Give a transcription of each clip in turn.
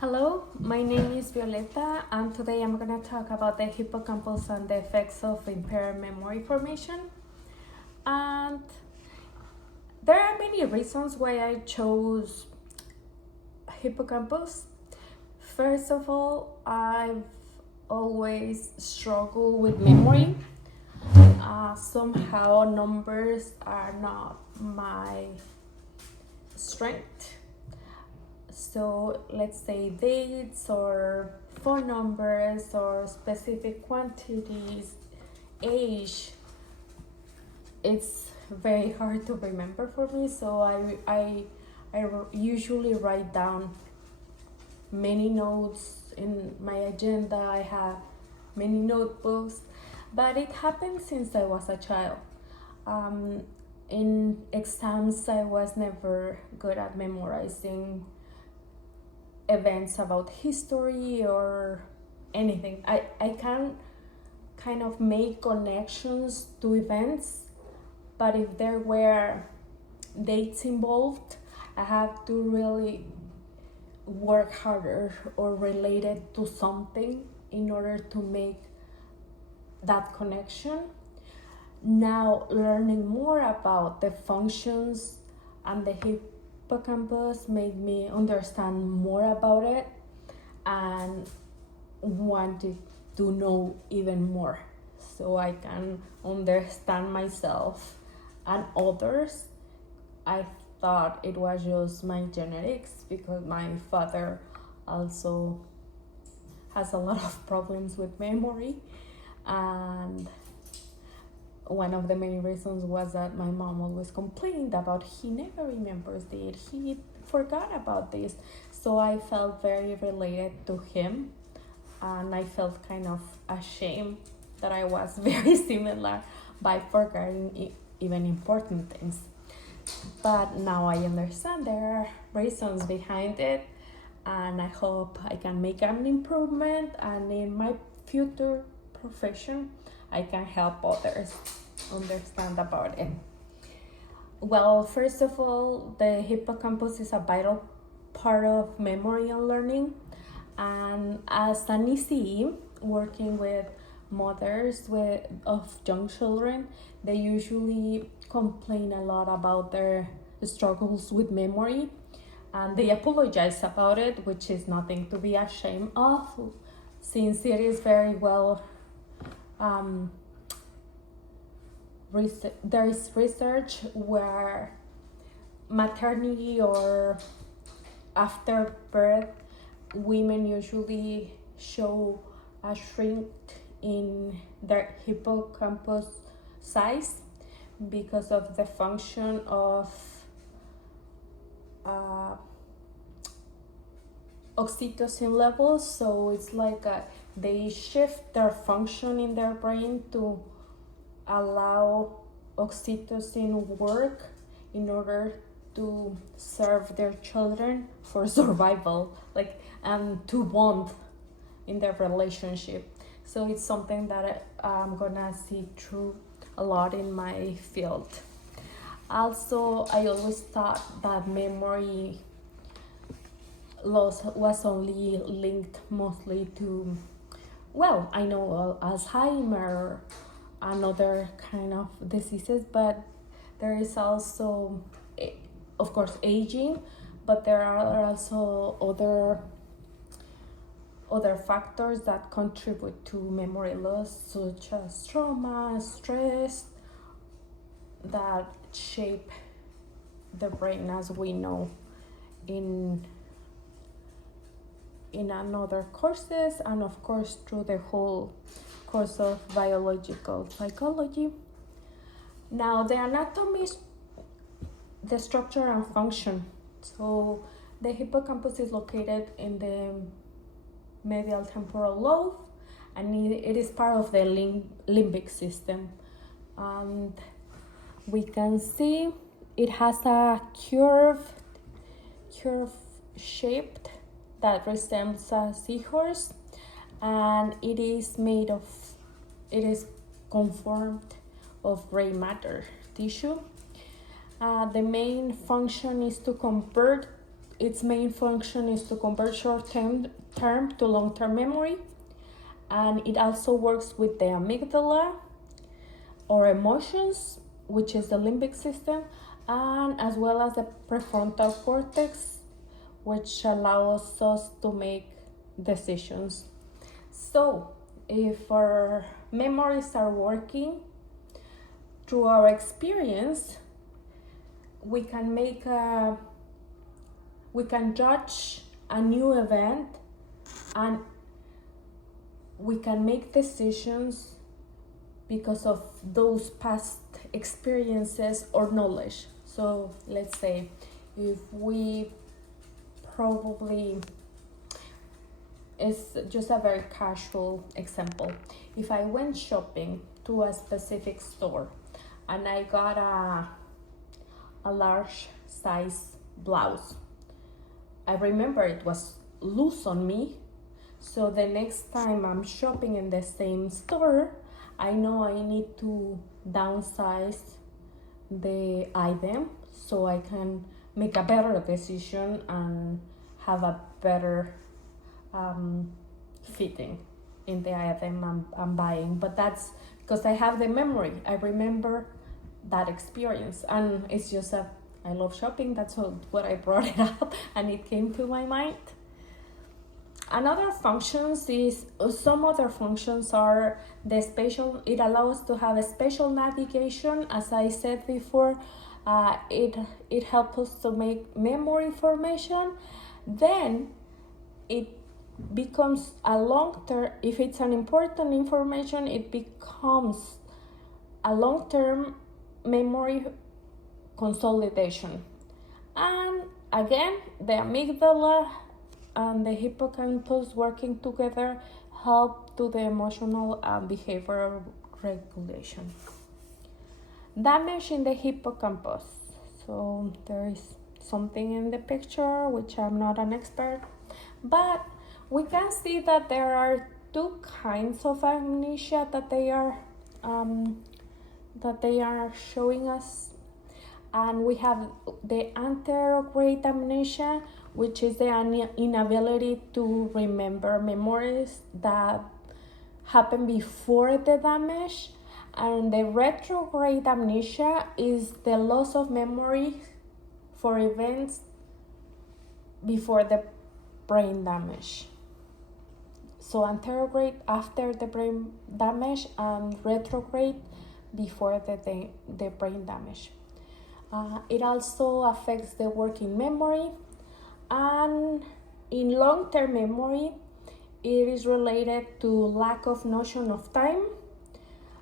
Hello, my name is Violeta, and today I'm going to talk about the hippocampus and the effects of impaired memory formation. And there are many reasons why I chose hippocampus. First of all, I've always struggled with memory. Somehow, numbers are not my strength. So let's say dates or phone numbers or specific quantities, age, it's very hard to remember for me. So I usually write down many notes in my agenda. I have many notebooks, but it happened since I was a child. In exams, I was never good at memorizing events about history or anything. I can kind of make connections to events, but if there were dates involved, I have to really work harder or relate it to something in order to make that connection. Now, learning more about the functions and the hippocampus made me understand more about it and wanted to know even more so I can understand myself and others. I thought it was just my genetics because my father also has a lot of problems with memory, and one of the main reasons was that my mom always complained about he never remembers it, he forgot about this. So I felt very related to him, and I felt kind of ashamed that I was very similar by forgetting even important things. But now I understand there are reasons behind it, and I hope I can make an improvement, and in my future profession I can help others understand about it. Well, first of all, the hippocampus is a vital part of memory and learning, and as an ECE working with mothers of young children, they usually complain a lot about their struggles with memory, and they apologize about it, which is nothing to be ashamed of, since it is very well there is research where maternity or after birth, women usually show a shrink in their hippocampus size because of the function of oxytocin levels. So it's like they shift their function in their brain to allow oxytocin work in order to serve their children for survival, and to bond in their relationship. So it's something that I'm gonna see through a lot in my field. Also, I always thought that memory loss was only linked mostly to, well, I know Alzheimer and other kind of diseases, but there is also, of course, aging, but there are also other factors that contribute to memory loss, such as trauma, stress, that shape the brain, as we know in another courses, and of course through the whole course of biological psychology. Now, the anatomy, the structure and function. So the hippocampus is located in the medial temporal lobe, and it is part of the limbic system. And we can see it has a curve shaped that resembles a seahorse, and it is conformed of gray matter tissue. The main function is to convert its main function is to convert short-term to long-term memory, and it also works with the amygdala or emotions, which is the limbic system, and as well as the prefrontal cortex, which allows us to make decisions. So if our memories are working through our experience, we can judge a new event, and we can make decisions because of those past experiences or knowledge. So let's say if we probably, it's just a very casual example. If I went shopping to a specific store and I got a large size blouse, I remember it was loose on me. So the next time I'm shopping in the same store, I know I need to downsize the item so I can make a better decision and have a better fitting in the item I'm buying. But that's because I have the memory. I remember that experience, and it's just I love shopping. That's what I brought it up, and it came to my mind. Another functions is, some other functions are the spatial. It allows to have a spatial navigation. As I said before, it helps us to make memory formation. Then it becomes a long-term, if it's an important information, it becomes a long-term memory consolidation. And again, the amygdala and the hippocampus working together help to the emotional and behavioral regulation. Damage in the hippocampus. So there is something in the picture which I'm not an expert, but we can see that there are two kinds of amnesia that they are showing us. And we have the anterograde amnesia, which is the inability to remember memories that happened before the damage. And the retrograde amnesia is the loss of memory for events before the brain damage. So anterograde after the brain damage, and retrograde before the brain damage. It also affects the working memory, and in long-term memory, it is related to lack of notion of time,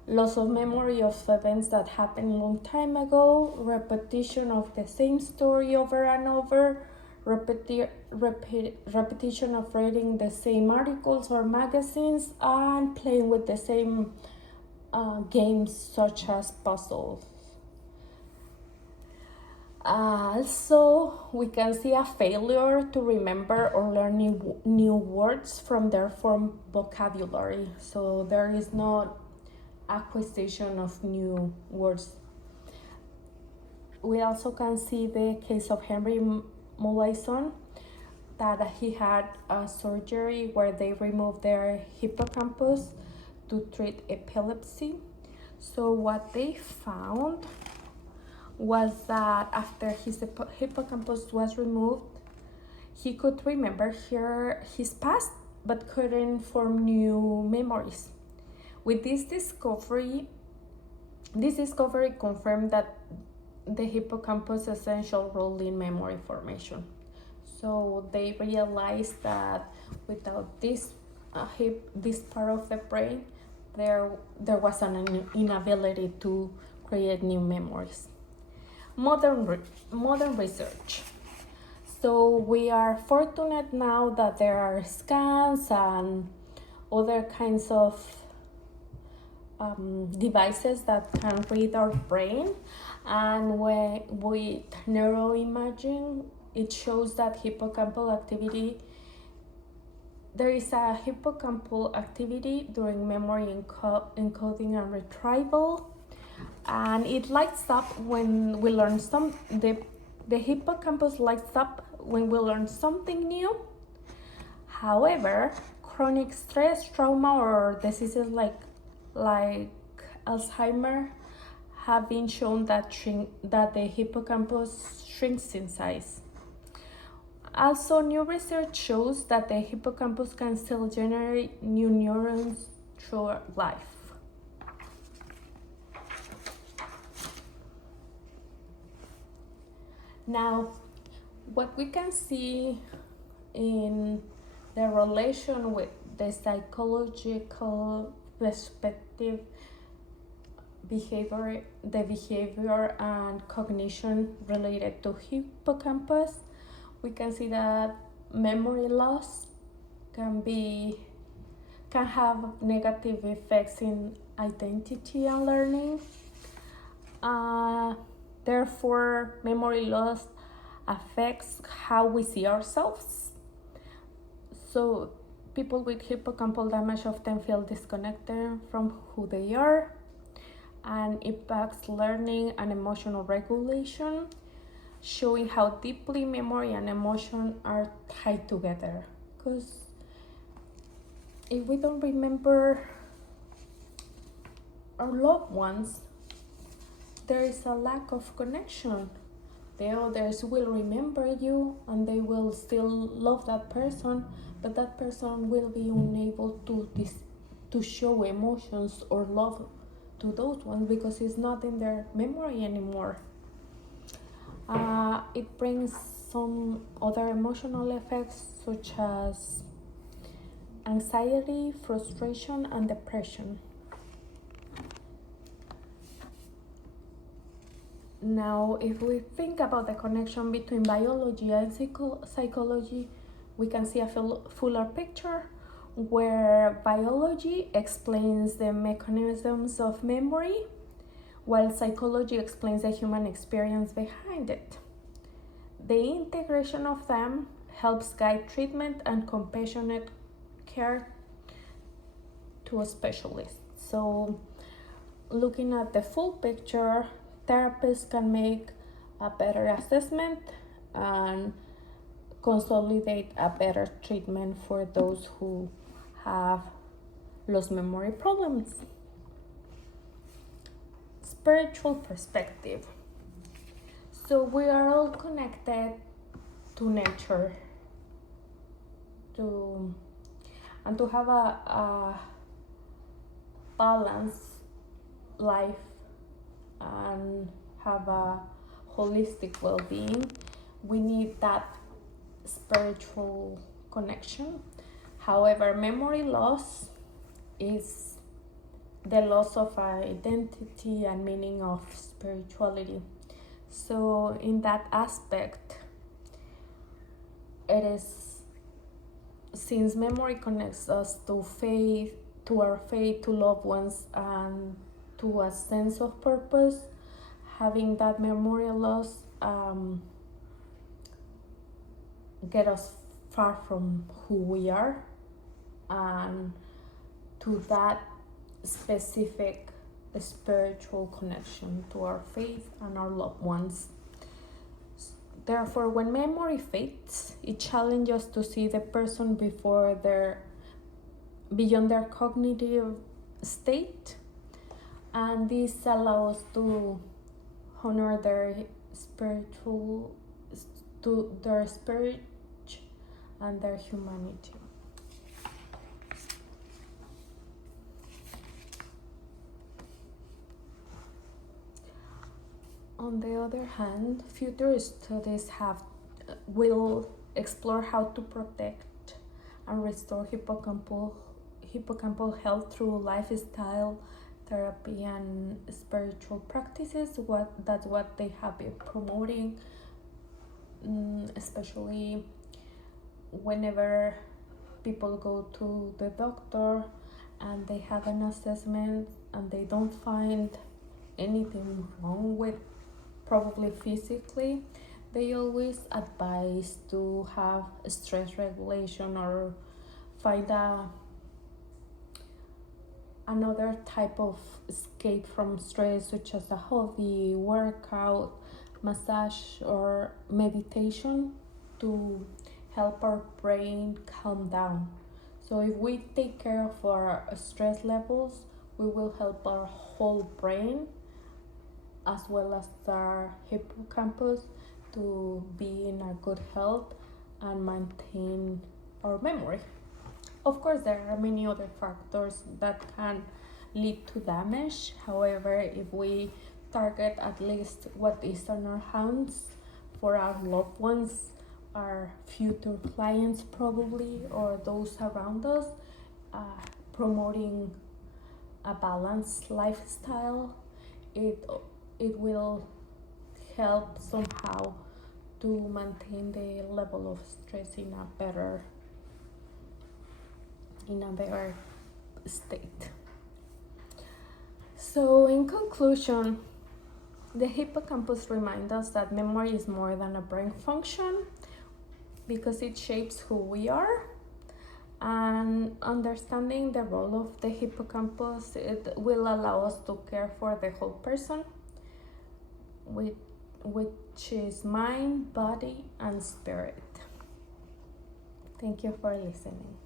loss of memory of events that happened a long time ago, repetition of the same story over and over, repetition of reading the same articles or magazines, and playing with the same games such as puzzles. Also, we can see a failure to remember or learn new words from their form vocabulary. So there is no acquisition of new words. We also can see the case of Henry Molaison, that he had a surgery where they removed their hippocampus to treat epilepsy. So what they found was that after his hippocampus was removed, he could remember his past but couldn't form new memories. With this discovery confirmed that the hippocampus essential role in memory formation. So they realized that without this part of the brain, there was an inability to create new memories. Modern research. So we are fortunate now that there are scans and other kinds of devices that can read our brain, and with neuroimaging, it shows that hippocampal activity. There is a hippocampal activity during memory encoding and retrieval, and it lights up when we learn the hippocampus lights up when we learn something new. However, chronic stress, trauma, or diseases like Alzheimer have been shown that the hippocampus shrinks in size. Also, new research shows that the hippocampus can still generate new neurons through life. Now, what we can see in the relation with the psychological perspective, the behavior and cognition related to hippocampus, we can see that memory loss can have negative effects in identity and learning. Therefore, memory loss affects how we see ourselves. So people with hippocampal damage often feel disconnected from who they are, and impacts learning and emotional regulation, showing how deeply memory and emotion are tied together. Because if we don't remember our loved ones, there is a lack of connection. The others will remember you and they will still love that person, but that person will be unable to show emotions or love to those ones because it's not in their memory anymore. It brings some other emotional effects such as anxiety, frustration, and depression. Now, if we think about the connection between biology and psychology, we can see a fuller picture where biology explains the mechanisms of memory, while psychology explains the human experience behind it. The integration of them helps guide treatment and compassionate care to a specialist. So, looking at the full picture, therapists can make a better assessment and consolidate a better treatment for those who have lost memory problems. Spiritual perspective. So we are all connected to nature, and to have a balanced life and have a holistic well-being, we need that spiritual connection. However, memory loss is the loss of identity and meaning of spirituality. So in that aspect, it is, since memory connects us to faith, to our faith, to loved ones, and to a sense of purpose, having that memory loss get us far from who we are and to that specific spiritual connection to our faith and our loved ones. Therefore, when memory fades, it challenges us to see the person beyond their cognitive state, and this allows to honor their spirit and their humanity. On the other hand, future studies will explore how to protect and restore hippocampal health through lifestyle therapy and spiritual practices. That's what they have been promoting, especially whenever people go to the doctor and they have an assessment and they don't find anything wrong with, probably physically, they always advise to have stress regulation or find another type of escape from stress, such as a hobby, workout, massage, or meditation. to help our brain calm down. So if we take care of our stress levels, we will help our whole brain as well as our hippocampus to be in a good health and maintain our memory. Of course, there are many other factors that can lead to damage. However, if we target at least what is on our hands for our loved ones, our future clients probably, or those around us, promoting a balanced lifestyle, it will help somehow to maintain the level of stress in a better state. So in conclusion, the hippocampus reminds us that memory is more than a brain function because it shapes who we are, and understanding the role of the hippocampus, it will allow us to care for the whole person, which is mind, body, and spirit. Thank you for listening.